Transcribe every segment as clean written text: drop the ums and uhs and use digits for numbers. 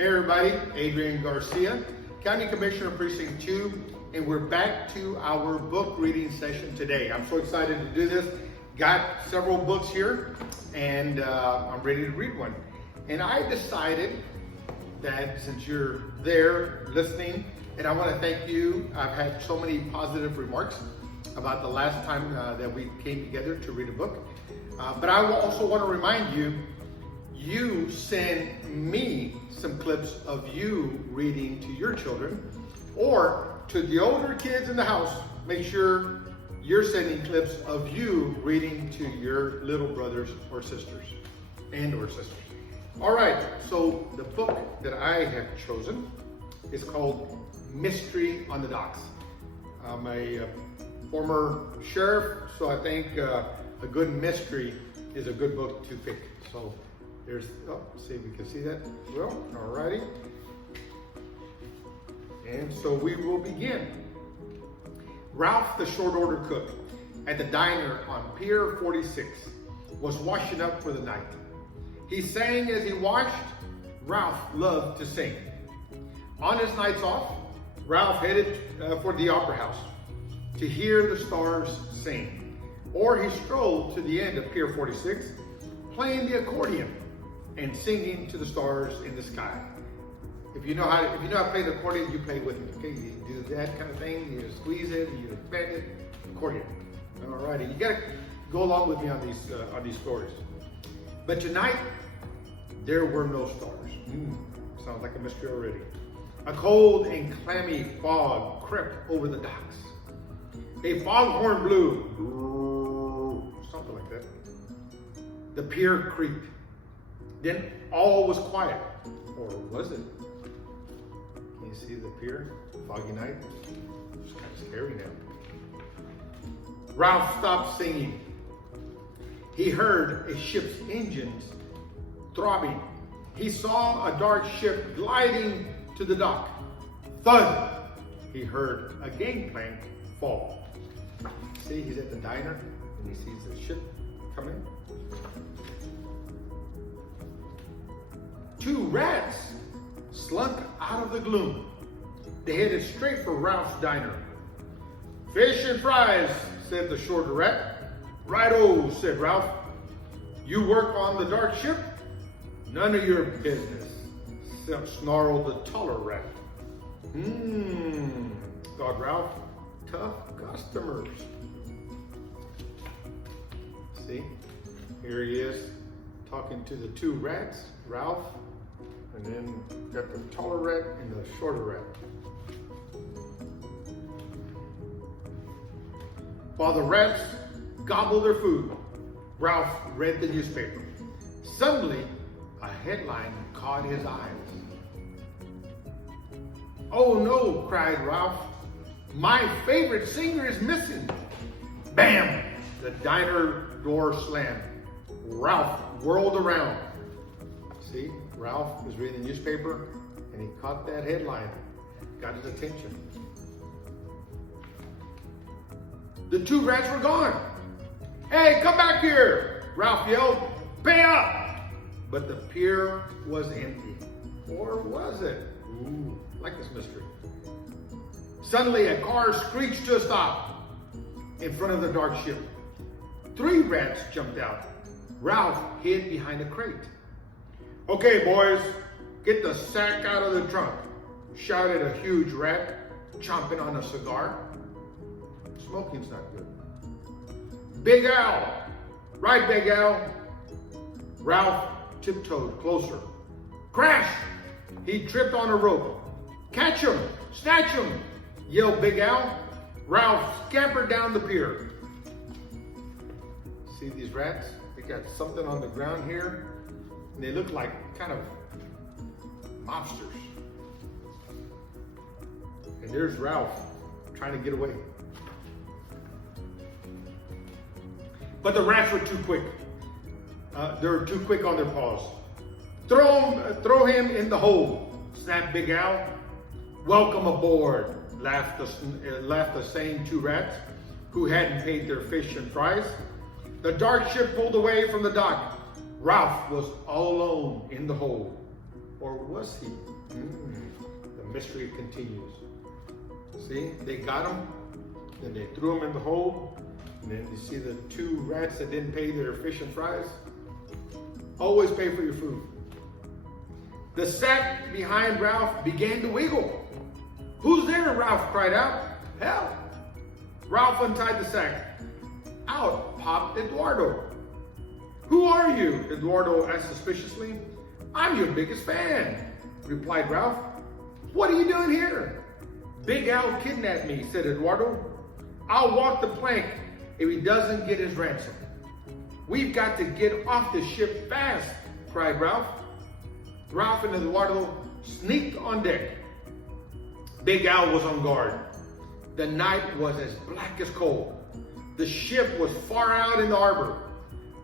Hey everybody, Adrian Garcia, County Commissioner Precinct 2, and we're back to our book reading session today. I'm so excited to do this. Got several books here, and I'm ready to read one. And I decided that since you're there listening, and I want to thank you. I've had so many positive remarks about the last time that we came together to read a book. But I also want to remind you, you send me some clips of you reading to your children, or to the older kids in the house. Make sure you're sending clips of you reading to your little brothers or sisters or sisters. All right, so the book that I have chosen is called Mystery on the Docks. I'm a former sheriff, so I think a good mystery is a good book to pick. So there's, see if we can see that. Well, all righty. And so we will begin. Ralph, the short order cook at the diner on Pier 46, was washing up for the night. He sang as he washed. Ralph loved to sing. On his nights off, Ralph headed for the opera house to hear the stars sing. Or he strolled to the end of Pier 46, playing the accordion and singing to the stars in the sky. If you know how to play the accordion, you play with me. Okay, you do that kind of thing. You squeeze it, you bend it, accordion. All righty, you gotta go along with me on these stories. But tonight, there were no stars. Sounds like a mystery already. A cold and clammy fog crept over the docks. A foghorn blew, something like that. The pier creaked. Then all was quiet, or was it? Can you see the pier? Foggy night. It's kind of scary now. Ralph stopped singing. He heard a ship's engines throbbing. He saw a dark ship gliding to the dock. Thud! He heard a gangplank fall. See, he's at the diner and he sees the ship coming. Two rats slunk out of the gloom. They headed straight for Ralph's diner. Fish and fries, said the shorter rat. Righto, said Ralph. You work on the dark ship? None of your business, snarled the taller rat. Thought Ralph. Tough customers. See, here he is talking to the two rats, Ralph, and then got the taller rat and the shorter rat. While the rats gobbled their food, Ralph read the newspaper. Suddenly, a headline caught his eyes. Oh no, cried Ralph. My favorite singer is missing. Bam! The diner door slammed. Ralph whirled around. See, Ralph was reading the newspaper and he caught that headline. Got his attention. The two rats were gone. Hey, come back here! Ralph yelled. Pay up! But the pier was empty. Or was it? Ooh, I like this mystery. Suddenly, a car screeched to a stop in front of the dark ship. Three rats jumped out. Ralph hid behind a crate. Okay, boys, get the sack out of the trunk, shouted a huge rat, chomping on a cigar. Smoking's not good. Big Al, right, Big Al. Ralph tiptoed closer. Crash! He tripped on a rope. Catch him! Snatch him! Yelled Big Al. Ralph scampered down the pier. See these rats? They got something on the ground here, and they look like kind of monsters. And there's Ralph trying to get away. But the rats were too quick. They were too quick on their paws. Throw him in the hole, snapped Big Al. Welcome aboard, laughed the same two rats who hadn't paid their fish and fries. The dark ship pulled away from the dock. Ralph was all alone in the hole. Or was he? The mystery continues. See, they got him, and they threw him in the hole, and then you see the two rats that didn't pay their fish and fries. Always pay for your food. The sack behind Ralph began to wiggle. Who's there? Ralph cried out. Help! Ralph untied the sack. Out popped Eduardo. Who are you? Eduardo asked suspiciously. I'm your biggest fan, replied Ralph. What are you doing here? Big Al kidnapped me, said Eduardo. I'll walk the plank if he doesn't get his ransom. We've got to get off the ship fast, cried Ralph. Ralph and Eduardo sneaked on deck. Big Al was on guard. The night was as black as coal. The ship was far out in the harbor.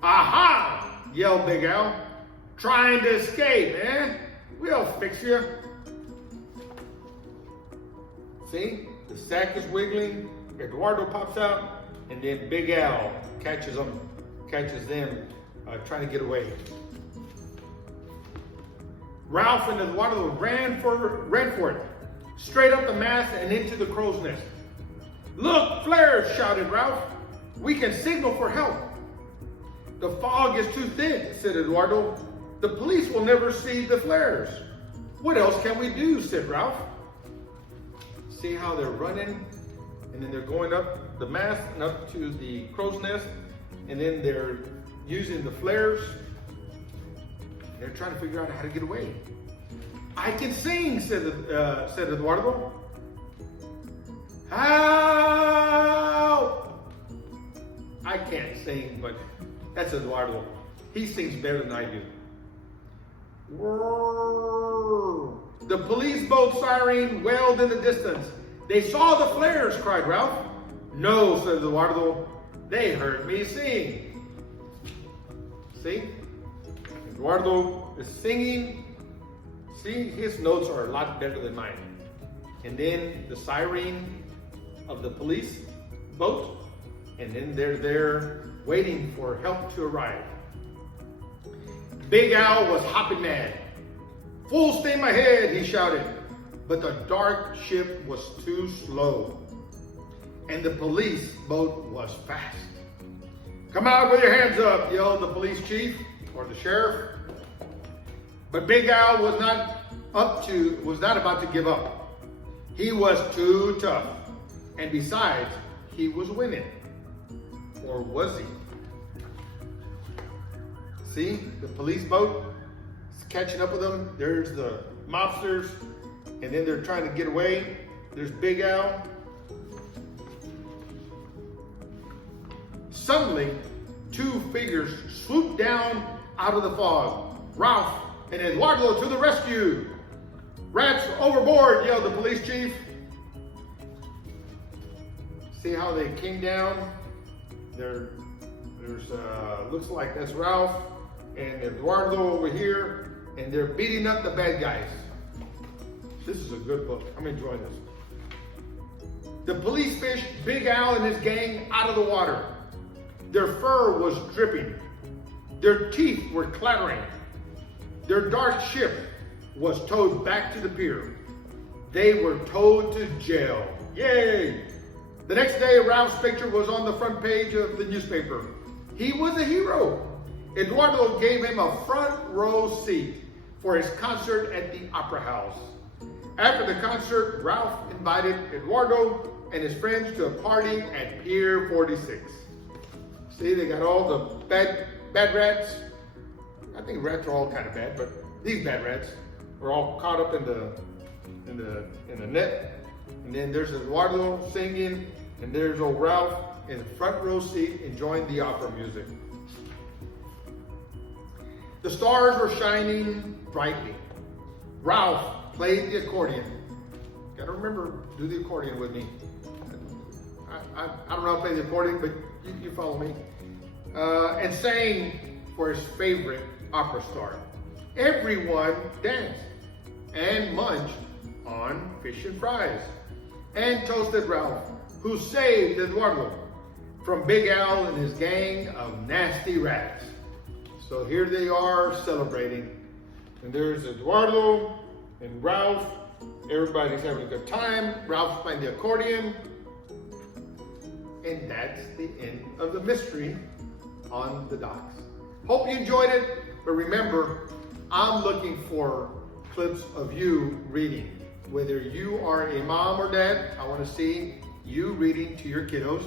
Aha! Yelled Big Al. Trying to escape, eh? We'll fix you. See? The sack is wiggling. Eduardo pops out. And then Big Al catches them trying to get away. Ralph and Eduardo ran for it. Straight up the mast and into the crow's nest. Look, flares, shouted Ralph. We can signal for help. The fog is too thick, said Eduardo. The police will never see the flares. What else can we do, said Ralph. See how they're running, and then they're going up the mast and up to the crow's nest, and then they're using the flares. They're trying to figure out how to get away. I can sing, said Eduardo. Help! I can't sing, but that's Eduardo. He sings better than I do. Whirr. The police boat siren wailed in the distance. They saw the flares, cried Ralph. No, said Eduardo. They heard me sing. See? Eduardo is singing. See, his notes are a lot better than mine. And then the siren of the police boat, and then they're there waiting for help to arrive. Big Al was hopping mad. Full steam ahead, he shouted. But the dark ship was too slow, and the police boat was fast. Come out with your hands up, yelled the police chief or the sheriff. But Big Al was not about to give up. He was too tough. And besides, he was winning. Or was he? See, the police boat is catching up with them. There's the mobsters, and then they're trying to get away. There's Big Al. Suddenly, two figures swooped down out of the fog. Ralph and Eduardo to the rescue. Rats overboard, yelled the police chief. See how they came down? There's looks like that's Ralph and Eduardo over here, and they're beating up the bad guys. This is a good book. I'm enjoying this. The police fished Big Al and his gang out of the water. Their fur was dripping. Their teeth were clattering. Their dark ship was towed back to the pier. They were towed to jail. Yay! The next day, Ralph's picture was on the front page of the newspaper. He was a hero. Eduardo gave him a front row seat for his concert at the Opera House. After the concert, Ralph invited Eduardo and his friends to a party at Pier 46. See, they got all the bad rats. I think rats are all kind of bad, but these bad rats were all caught up in the net. And then there's Eduardo singing, and there's old Ralph in the front row seat enjoying the opera music. The stars were shining brightly. Ralph played the accordion. Gotta remember, do the accordion with me. I don't know how to play the accordion, but you follow me. And sang for his favorite opera star. Everyone danced and munched on fish and fries and toasted Ralph, who saved Eduardo from Big Al and his gang of nasty rats. So here they are celebrating And there's Eduardo and Ralph. Everybody's having a good time. Ralph's playing the accordion. And that's the end of the mystery on the docks. Hope you enjoyed it. But remember, I'm looking for clips of you reading. Whether you are a mom or dad, I want to see you reading to your kiddos.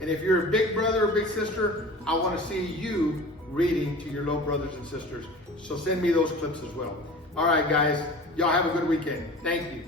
And if you're a big brother or big sister, I want to see you reading to your little brothers and sisters. So send me those clips as well. All right, guys. Y'all have a good weekend. Thank you.